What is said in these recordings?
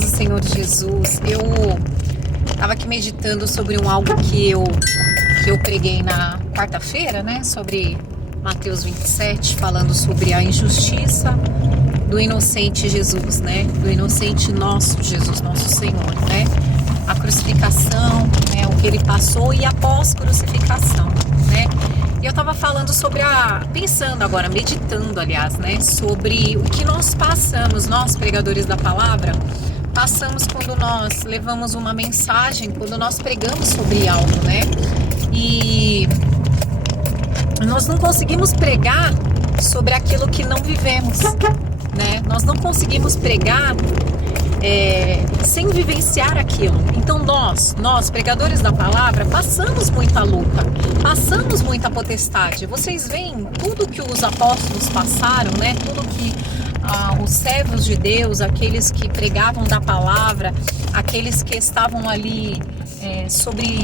paz do Senhor Jesus. Eu estava aqui meditando sobre algo que eu preguei na quarta-feira, né? Sobre Mateus 27, falando sobre a injustiça do inocente Jesus, né? Do inocente nosso Jesus, nosso Senhor, né? A crucificação, né? O que ele passou e a pós-crucificação, né? E eu estava falando sobre pensando agora, meditando, aliás, né? Sobre o que nós passamos, nós pregadores da palavra, passamos quando nós levamos uma mensagem, quando nós pregamos sobre algo, né? E nós não conseguimos pregar sobre aquilo que não vivemos, né? Nós não conseguimos pregar sem vivenciar aquilo. Então nós pregadores da palavra, passamos muita luta, passamos muita potestade. Vocês veem tudo que os apóstolos passaram, né? Tudo que os servos de Deus, aqueles que pregavam da palavra, aqueles que estavam ali sobre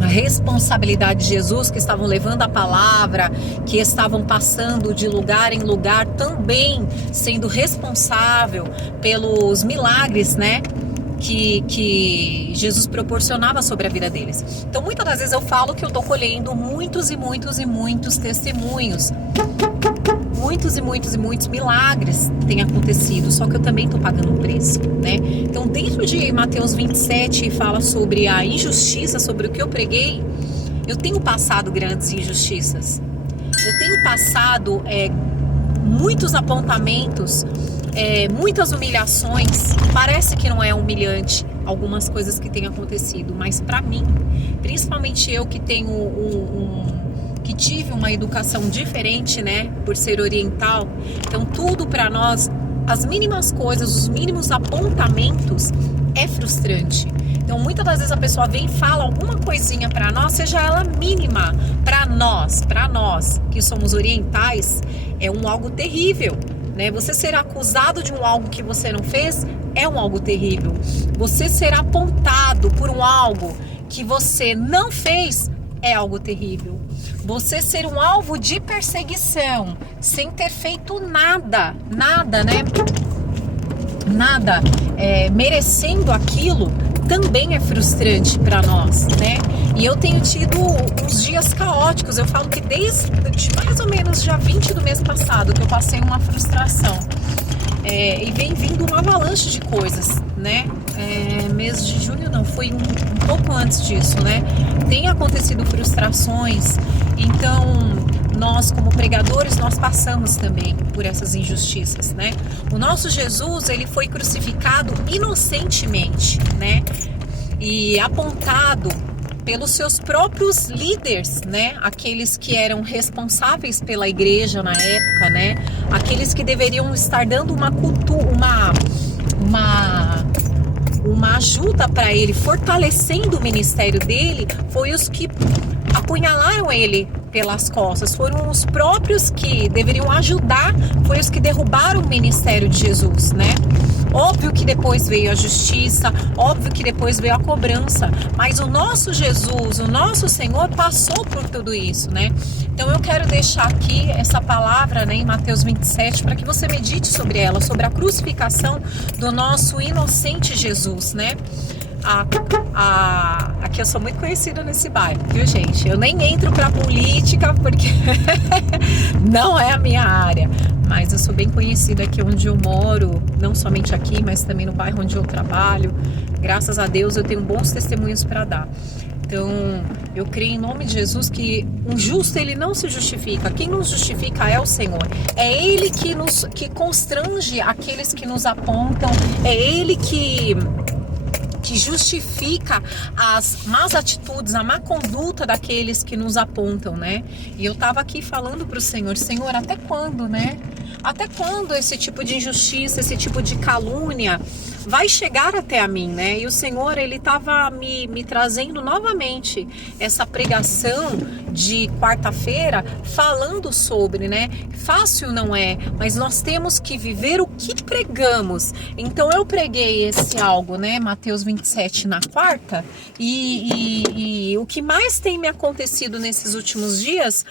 a responsabilidade de Jesus, que estavam levando a palavra, que estavam passando de lugar em lugar, também sendo responsável pelos milagres, né, que Jesus proporcionava sobre a vida deles. Então, muitas das vezes eu falo que eu estou colhendo muitos e muitos e muitos testemunhos. Muitos e muitos e muitos milagres têm acontecido, só que eu também estou pagando um preço, né? Então, dentro de Mateus 27, fala sobre a injustiça, sobre o que eu preguei. Eu tenho passado grandes injustiças. Eu tenho passado muitos apontamentos, muitas humilhações. Parece que não é humilhante algumas coisas que têm acontecido, mas para mim, principalmente eu que tenho que tive uma educação diferente, né, por ser oriental, então tudo para nós, as mínimas coisas, os mínimos apontamentos é frustrante. Então muitas das vezes a pessoa vem e fala alguma coisinha para nós, seja ela mínima, para nós que somos orientais, é algo terrível, né? Você ser acusado de algo que você não fez é algo terrível. Você ser apontado por algo que você não fez é algo terrível. Você ser um alvo de perseguição sem ter feito nada, né? Nada merecendo aquilo também é frustrante para nós, né? E eu tenho tido uns dias caóticos. Eu falo que desde mais ou menos dia 20 do mês passado que eu passei uma frustração. E vem vindo uma avalanche de coisas, né? Mês de junho não, foi um pouco antes disso, né? Tem acontecido frustrações, então nós como pregadores, nós passamos também por essas injustiças, né? O nosso Jesus, ele foi crucificado inocentemente, né? E apontado pelos seus próprios líderes, né? Aqueles que eram responsáveis pela igreja na época, né? Aqueles que deveriam estar dando uma ajuda para ele, fortalecendo o ministério dele, foi os que apunhalaram ele pelas costas, foram os próprios que deveriam ajudar, foi os que derrubaram o ministério de Jesus, né? Óbvio que depois veio a justiça, óbvio que depois veio a cobrança, mas o nosso Jesus, o nosso Senhor passou por tudo isso, né? Então eu quero deixar aqui essa palavra, né, em Mateus 27, para que você medite sobre ela, sobre a crucificação do nosso inocente Jesus, né? Aqui eu sou muito conhecida nesse bairro, viu, gente? Eu nem entro pra política porque não é a minha área, mas eu sou bem conhecida aqui onde eu moro, não somente aqui, mas também no bairro onde eu trabalho. Graças a Deus eu tenho bons testemunhos para dar. Então, eu creio em nome de Jesus que um justo, ele não se justifica. Quem nos justifica é o Senhor. É Ele que constrange aqueles que nos apontam. É Ele que justifica as más atitudes, a má conduta daqueles que nos apontam, né? E eu tava aqui falando pro Senhor, até quando, né? Até quando esse tipo de injustiça, esse tipo de calúnia vai chegar até a mim, né? E o Senhor, ele estava me trazendo novamente essa pregação de quarta-feira, falando sobre, né? Fácil não é, mas nós temos que viver o que pregamos. Então eu preguei esse algo, né? Mateus 27 na quarta, e o que mais tem me acontecido nesses últimos dias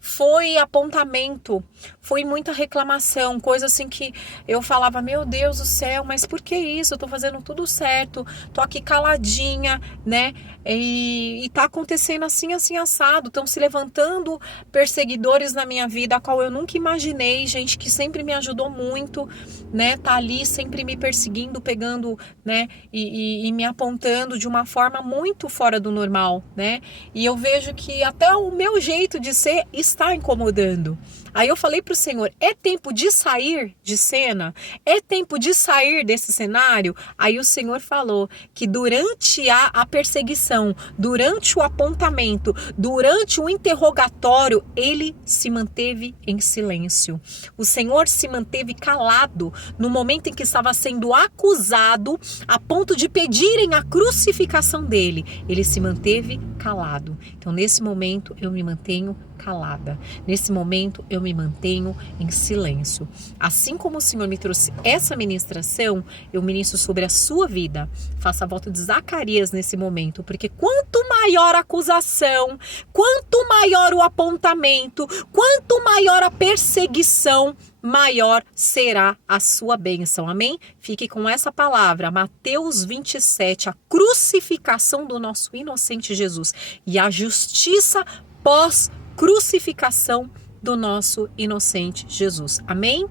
foi apontamento, foi muita reclamação, coisa assim que eu falava, meu Deus do céu, mas por que isso? Eu tô fazendo tudo certo, tô aqui caladinha, né? E tá acontecendo assim, assim, assado. Estão se levantando perseguidores na minha vida, a qual eu nunca imaginei, gente que sempre me ajudou muito, né? Tá ali sempre me perseguindo, pegando, né? E me apontando de uma forma muito fora do normal, né? E eu vejo que até o meu jeito de ser está incomodando. Aí eu falei pro Senhor, é tempo de sair de cena? É tempo de sair desse cenário? Aí o Senhor falou que durante a perseguição, durante o apontamento, durante o interrogatório, ele se manteve em silêncio. O Senhor se manteve calado no momento em que estava sendo acusado a ponto de pedirem a crucificação dele. Ele se manteve calado. Então, nesse momento, eu me mantenho calada. Nesse momento, eu me mantenho em silêncio. Assim como o Senhor me trouxe essa ministração, eu ministro sobre a sua vida. Faça a volta de Zacarias nesse momento, porque quanto maior a acusação, quanto maior o apontamento, quanto maior a perseguição, maior será a sua bênção. Amém? Fique com essa palavra, Mateus 27, a crucificação do nosso inocente Jesus e a justiça pós-crucificação do nosso inocente Jesus. Amém?